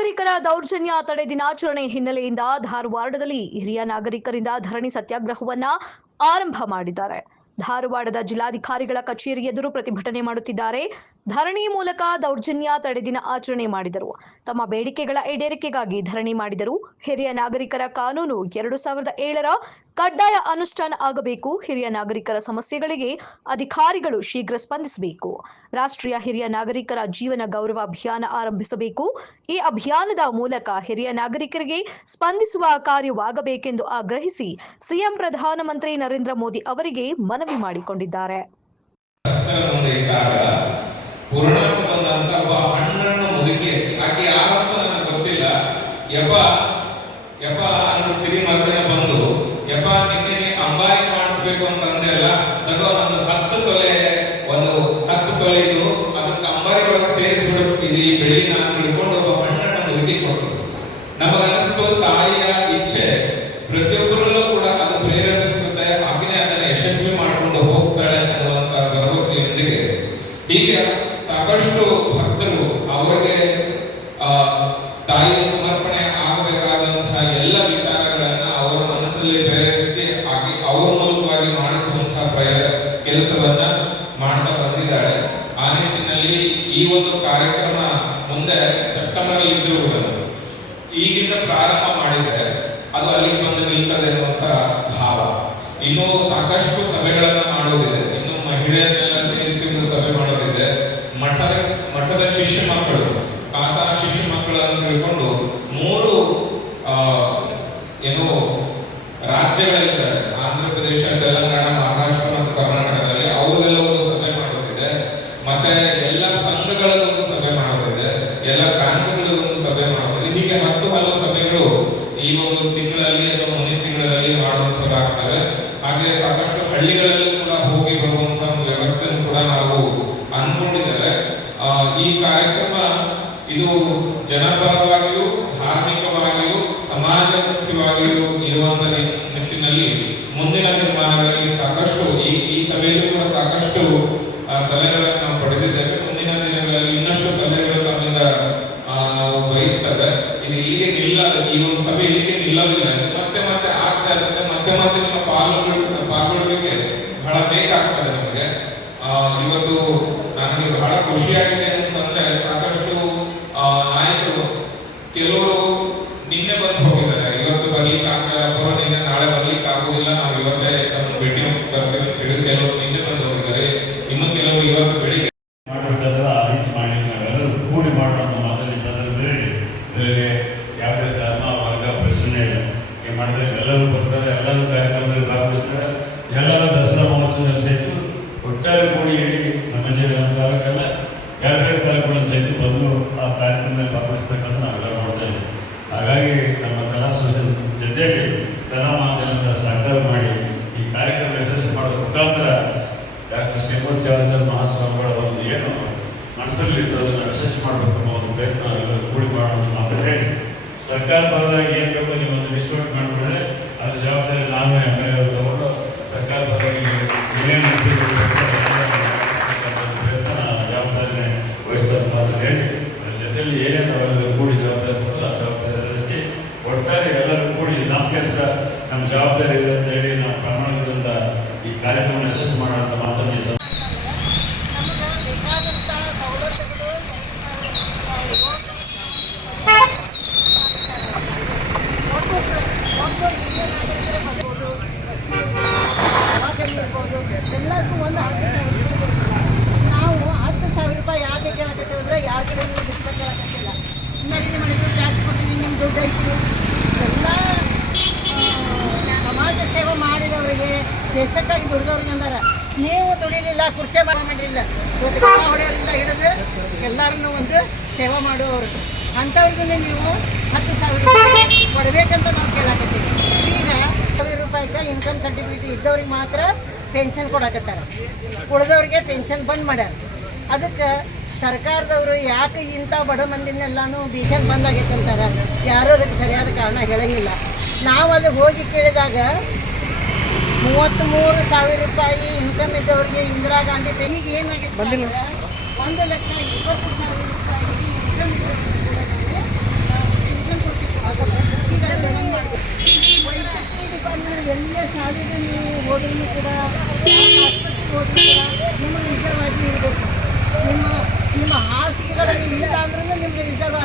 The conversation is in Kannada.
ನಾಗರಿಕರ ದೌರ್ಜನ್ಯ ತಡೆ ದಿನಾಚರಣೆ ಹಿನ್ನೆಲೆಯಿಂದ ಧಾರವಾಡದಲ್ಲಿ ಹಿರಿಯ ನಾಗರಿಕರಿಂದ ಧರಣಿ ಸತ್ಯಾಗ್ರಹವನ್ನ ಆರಂಭ ಮಾಡಿದ್ದಾರೆ. ಧಾರವಾಡದ ಜಿಲ್ಲಾಧಿಕಾರಿಗಳ ಕಚೇರಿ ಎದುರು ಪ್ರತಿಭಟನೆ ಮಾಡುತ್ತಿದ್ದಾರೆ. ಧರಣಿ ಮೂಲಕ ದೌರ್ಜನ್ಯ ತಡೆ ದಿನ ಆಚರಣೆ ಮಾಡಿದರು. ತಮ್ಮ ಬೇಡಿಕೆಗಳ ಈಡೇರಿಕೆಗಾಗಿ ಧರಣಿ ಮಾಡಿದರು. ಹಿರಿಯ ನಾಗರಿಕರ ಕಾನೂನು 2007ರ ಕಡ್ಡಾಯ ಅನುಷ್ಠಾನ ಆಗಬೇಕು. ಹಿರಿಯ ನಾಗರಿಕರ ಸಮಸ್ಯೆಗಳಿಗೆ ಅಧಿಕಾರಿಗಳು ಶೀಘ್ರ ಸ್ಪಂದಿಸಬೇಕು. ರಾಷ್ಟ್ರೀಯ ಹಿರಿಯ ನಾಗರಿಕರ ಜೀವನ ಗೌರವ ಅಭಿಯಾನ ಆರಂಭಿಸಬೇಕು. ಈ ಅಭಿಯಾನದ ಮೂಲಕ ಹಿರಿಯ ನಾಗರಿಕರಿಗೆ ಸ್ಪಂದಿಸುವ ಕಾರ್ಯವಾಗಬೇಕೆಂದು ಆಗ್ರಹಿಸಿ ಸಿಎಂ ಪ್ರಧಾನಮಂತ್ರಿ ನರೇಂದ್ರ ಮೋದಿ ಅವರಿಗೆ ಮನವಿ ಮಾಡಿಕೊಂಡಿದ್ದಾರೆ. ಅಂಬಾರಿ ಮಾಡಿಸ್ಬೇಕು ಅಂತಂದೆ ಅಲ್ಲ, ತಗೋ ಒಂದು 10 ತೊಲೆ ಇದು ಅದಕ್ಕೆ ಅಂಬಾರಿ ಒಳಗೆ ಸೇರಿಸ್ಬಿಡು, ಇದು ಈ ಬೆಳ್ಳಿ ನಾನು ಹಿಡ್ಕೊಂಡು ಒಬ್ಬ ಹಣ್ಣನ್ನ ಮುದುಕಿ ಕೊಟ್ಟರು. ನಮಗನ್ನಿಸ್ತು ತಾಯಿಯ ಇಚ್ಛೆ ಪ್ರತಿಯೊಬ್ಬರಲ್ಲೂ ಕೂಡ ಅದು ಪ್ರೇರೇಪಿಸುತ್ತೆ, ಆಕೆನೇ ಅದನ್ನು ಯಶಸ್ವಿ ಮಾಡಿಕೊಂಡು ಹೋಗ್ತಾಳೆ ಅನ್ನುವಂತ ಭರವಸೆಯೊಂದಿಗೆ ಹೀಗೆ ಸಾಕಷ್ಟು ಭಕ್ತರು ಅವರಿಗೆ ತಾಯಿಯ ಸಮರ್ಪಣೆ ಆಗಬೇಕಾದಂತಹ ಎಲ್ಲ ವಿಚಾರಗಳನ್ನ ಅವರ ಮನಸ್ಸಲ್ಲಿ ಪ್ರೇರೇಪಿಸಿ ಅವರ ಮೂಲಕವಾಗಿ ಮಾಡಿಸುವಂತಹ ಕೆಲಸವನ್ನ ಮಾಡ್ತಾ ಬಂದಿದ್ದಾಳೆ. ಆ ನಿಟ್ಟಿನಲ್ಲಿ ಈ ಒಂದು ಕಾರ್ಯಕ್ರಮ ಮುಂದೆ ಸೆಪ್ಟೆಂಬರ್ ಅಲ್ಲಿ ಇದ್ರೂ ಕೂಡ ಈಗಿಂದ ಪ್ರಾರಂಭ ಮಾಡಿದ್ರೆ ಅದು ಅಲ್ಲಿಗೆ ಬಂದು ನಿಲ್ತದೆ ಅನ್ನುವಂತ ಭಾವ. ಇನ್ನು ಸಾಕಷ್ಟು ಸಭೆಗಳನ್ನ ಮಾಡೋದಿದೆ, ಇನ್ನು ಮಹಿಳೆಯರನ್ನೆಲ್ಲ ಸೇರಿಸಿ ಒಂದು ಸಭೆ ಮಾಡೋದಿದೆ. ಮಠದ ಶಿಷ್ಯ ಮಕ್ಕಳು, ಖಾಸಾ ಶಿಷ್ಯ ಮಕ್ಕಳು ಅಂತ ಹೇಳ್ಕೊಂಡು 3 ರಾಜ್ಯಗಳಿದ್ದಾರೆ, ಆಂಧ್ರ ಪ್ರದೇಶ, ತೆಲಂಗಾಣ, ಮಹಾರಾಷ್ಟ್ರ ಮತ್ತು ಕರ್ನಾಟಕದಲ್ಲಿ. ಅವರದೆಲ್ಲ ಒಂದು ಸಭೆ ಮಾಡುತ್ತಿದೆ. ಮತ್ತೆ ಎಲ್ಲ ಸಂಘಗಳಲ್ಲೊಂದು ಸಭೆ ಮಾಡುತ್ತಿದೆ, ಎಲ್ಲ ಬ್ಯಾಂಕ್ಗಳಲ್ಲೊಂದು ಸಭೆ ಮಾಡುತ್ತಿದೆ. ಹೀಗೆ 10 ಹಲವು ಸಭೆಗಳು ಈ ಒಂದು ತಿಂಗಳಲ್ಲಿ ಅಥವಾ ಮುಂದಿನ ತಿಂಗಳಲ್ಲಿ ಮಾಡುವಂತದ್ದಾಗ್ತವೆ. ಹಾಗೆ ಸಾಕಷ್ಟು ಹಳ್ಳಿಗಳಲ್ಲೂ ಕೂಡ ಹೋಗಿ ಬರುವಂತಹ ಒಂದು ವ್ಯವಸ್ಥೆಯನ್ನು ಕೂಡ ನಾವು ಅನ್ಕೊಂಡಿದ್ದೇವೆ. ಈ ಕಾರ್ಯಕ್ರಮ ಇದು ಜನಪರವಾಗಿಯೂ ಧಾರ್ಮಿಕವಾಗಿಯೂ ಸಮಾಜಮುಖಿಯಾಗಿಯೂ ಇರುವಂತ ನಿಟ್ಟಿನಲ್ಲಿ ಮುಂದಿನ ದಿನಮಾನಗಳಲ್ಲಿ ಸಾಕಷ್ಟು ಈ ಸಭೆಯಲ್ಲೂ ಕೂಡ ಸಾಕಷ್ಟು ಸಲಹೆಗಳನ್ನು ನಾವು ಪಡೆದಿದ್ದೇವೆ. ಮುಂದಿನ ದಿನಗಳಲ್ಲಿ ಇನ್ನಷ್ಟು ಸಲಹೆಗಳು ತಮ್ಮಿಂದ ನಾವು ಬಯಸ್ತೇವೆ. ಇದು ಇಲ್ಲಿಗೆ ನಿಲ್ಲದು, ಈ ಒಂದು ಸಭೆ ಇಲ್ಲಿಗೆ ನಿಲ್ಲೋದಿಲ್ಲ, ಮತ್ತೆ ಮತ್ತೆ ಆಗ್ತಾ ಇರ್ತದೆ. ಮತ್ತೆ ಮತ್ತೆ ನಿಮ್ಮ ಪಾಲ್ಗೊಳ್ಳುವಿಕೆ ಬಹಳ ಬೇಕಾಗ್ತದೆ ನಮಗೆ. ಇವತ್ತು ನನಗೆ ಬಹಳ ಖುಷಿಯಾಗಿದೆ ಅಂತಂದ್ರೆ ಸಾಕಷ್ಟು ನಾಯಕರು ಕೆಲವರು ನಿನ್ನೆ ಬಂದು ಹೋಗಿದ್ದಾರೆ, ಇವತ್ತು ಬರ್ಲಿಕ್ಕೆ ಆಗ್ತಾರೆ, ಒಬ್ಬರು ನಿನ್ನೆ ನಾಳೆ ಬರ್ಲಿಕ್ಕೆ ಆಗುದಿಲ್ಲ, ನಾವು ಇವತ್ತೇ ತಮ್ಮ ಭೇಟಿ ಬರ್ತೀವಿ ಅಂತ ಹೇಳಿ ಕೆಲವರು ನಿನ್ನೆ ಬಂದು ಹೋಗಿದ್ದಾರೆ. ಇನ್ನು ಕೆಲವರು ಇವತ್ತು ಬೆಳಿಗ್ಗೆ ಮಾಡಬೇಕಾದ್ರೆ ಆ ರೀತಿ ಮಾಡಿ ನಾವೆಲ್ಲರೂ ಕೂಡಿ ಮಾಡೋಣ ಮಾತಲ್ಲಿ ಸಂದರ್ಭದಲ್ಲಿ ಇದರಲ್ಲಿ ಯಾವುದೇ ಧರ್ಮ ವರ್ಗ ಪ್ರಶ್ನೆ ಇಲ್ಲ. ಈ ಮಾಡಿದ್ರೆ ಎಲ್ಲರೂ ಬರ್ತಾರೆ, ಎಲ್ಲರೂ ಕಾರ್ಯಕ್ರಮದಲ್ಲಿ ಭಾಗವಹಿಸ್ತಾರೆ. ಎಲ್ಲರೂ ದಸರಾ ಮಹೋತ್ಸವದಲ್ಲಿ ಸಹಿತ ಒಟ್ಟಾರೆ ಕೂಡಿ ಇಡೀ ನಮ್ಮ ತಾಲೂಕಲ್ಲ ಬೇರೆ ತಾಲೂಕುಗಳಲ್ಲಿ ಸಹಿತ ಬಂದು ಆ ಕಾರ್ಯಕ್ರಮದಲ್ಲಿ ಭಾಗವಹಿಸ್ತಕ್ಕಂಥ ನಾವೆಲ್ಲ ಮಾಡ್ತಾ ಇದ್ದೀವಿ. ಹಾಗಾಗಿ ನಮ್ಮ ಕಲಾ ಸೋಷನ್ ಜೊತೆಗೆ ಕಲಾ ಮಹಾದೇವರಿಂದ ಸಹಕಾರ ಮಾಡಿ ಈ ಕಾರ್ಯಕ್ರಮ ಯಶಸ್ವಿ ಮಾಡೋದ್ರ ಮುಖಾಂತರ ಡಾಕ್ಟರ್ ಶ್ರೀಮೋತ್ಸವ ಮಹಾಸ್ವಾಮಿಗಳ ಒಂದು ಏನು ಮನಸ್ಸಲ್ಲಿ ಅದನ್ನು ಯಶಸ್ವಿ ಮಾಡಬೇಕು ಅನ್ನೋ ಒಂದು ಪ್ರಯತ್ನ ಎಲ್ಲರೂ ಕೂಡಿ ಮಾಡೋಣ ಮಾತ್ರ ಹೇಳಿ, ಸರ್ಕಾರ ಪರವಾಗಿ ಏನು ಬೇಕೋ ನೀವು ಒಂದು ಡಿಸ್ಟ್ರಿಬ್ಯೂಟ್ ಮಾಡಿಬಿಟ್ರೆ ಅದ್ರ ಜವಾಬ್ದಾರಿ ನಾನು MLA ಅವರು ತಗೊಂಡು ಸರ್ಕಾರ ಪರವಾಗಿ ಏನೇನು ಪ್ರಯತ್ನ ಜವಾಬ್ದಾರಿನೇ ವಹಿಸ್ತದೆ ಮಾತ್ರ ಹೇಳಿ, ಅದ್ರ ಜೊತೆಯಲ್ಲಿ ಏನೇನು ಅವರೆಲ್ಲರೂ ಕೂಡಿ ಜವಾಬ್ದಾರಿ ಕೊಡಲ್ಲ ಆ ಜವಾಬ್ದಾರಿ ರಚಿಸಿ ಒಟ್ಟಾರೆ ಎಲ್ಲರೂ ಕೂಡಿ ನಮ್ಮ ಕೆಲಸ ನಮ್ಮ ಜವಾಬ್ದಾರಿ ಇದೆ ಅಂತ ಹೇಳಿ ನಾವು ಪ್ರಾಮಾಣಿಕರಿಂದ ಈ ಕಾರ್ಯಕ್ರಮ ಯಶಸ್ವಿ ಮಾಡೋಣ ಅಂತ ಮಾತನ್ನು ಎಲ್ಲರಿಗೂ ಒಂದು 10,000 ರೂಪಾಯಿ ಯಾಕೆ ಕೇಳಕತ್ತೀವಿ ಅಂದರೆ ಯಾರ ಕಡೆ ಡಿಸ್ಕೌಂಟ್ ಕೇಳಕತ್ತಿಲ್ಲ. ಇನ್ನರಿಗೆ ಮಾಡಿದ್ರು ಟ್ಯಾಕ್ಸ್ ಕೊಟ್ಟಿವಿ, ನಿಮ್ಮ ದುಡ್ಡು ಐತಿ. ಎಲ್ಲ ಸಮಾಜ ಸೇವೆ ಮಾಡಿದವರಿಗೆ ದೇಶಕ್ಕಾಗಿ ದುಡಿದವ್ರಿಗೆ ಅಂದಾರ. ನೀವು ದುಡಿಲಿಲ್ಲ, ಕುರ್ಚೆ ಮಾಡಿಲ್ಲ, ಇವತ್ತು ಕಸ ಹೊಡೆಯೋರಿಂದ ಹಿಡಿದು ಎಲ್ಲರನ್ನೂ ಒಂದು ಸೇವೆ ಮಾಡುವವರು ಅಂಥವ್ರಿಗೂ ನೀವು 10,000 ರೂಪಾಯಿ ಕೊಡಬೇಕಂತ ನಾವು ಕೇಳಕತ್ತೀವಿ. ಈಗ 1,000 ರೂಪಾಯಿಗೆ ಇನ್ಕಮ್ ಸರ್ಟಿಫಿಕೇಟ್ ಇದ್ದವ್ರಿಗೆ ಮಾತ್ರ ಪೆನ್ಷನ್ ಕೊಡಕತ್ತಾರೆ, ಉಳಿದವ್ರಿಗೆ ಪೆನ್ಷನ್ ಬಂದ್ ಮಾಡ್ಯಾರ. ಅದಕ್ಕೆ ಸರ್ಕಾರದವರು ಯಾಕೆ ಇಂಥ ಬಡ ಮಂದಿನೆಲ್ಲಾನು ಪೆನ್ಷನ್ ಬಂದಾಗೈತೆ ಅಂತಾರೆ, ಯಾರೂ ಅದಕ್ಕೆ ಸರಿಯಾದ ಕಾರಣ ಹೇಳಂಗಿಲ್ಲ. ನಾವು ಅಲ್ಲಿ ಹೋಗಿ ಕೇಳಿದಾಗ 33,000 ರೂಪಾಯಿ ಇನ್ಕಮ್ ಇದ್ದವ್ರಿಗೆ ಇಂದಿರಾ ಗಾಂಧಿ ಈಗ ಏನಾಗಿತ್ತು, 1,20,000 ರೂಪಾಯಿ ಇನ್ಕಮ್ ಇದ್ದವ್ರಿಗೆ ಹೋದ್ರೂ ಕೂಡ ಆಸ್ಪತ್ರೆಗೆ ಹೋದ್ರೂ ಕೂಡ ನಿಮಗೆ ರಿಸರ್ವ್ ಆಗಿ ಇರಬೇಕು. ನಿಮ್ಮ ಹಾಸಿಗೆಗಳು ನೀವು ಇಲ್ಲ ಅಂದ್ರೂ ನಿಮಗೆ ರಿಸರ್ವ್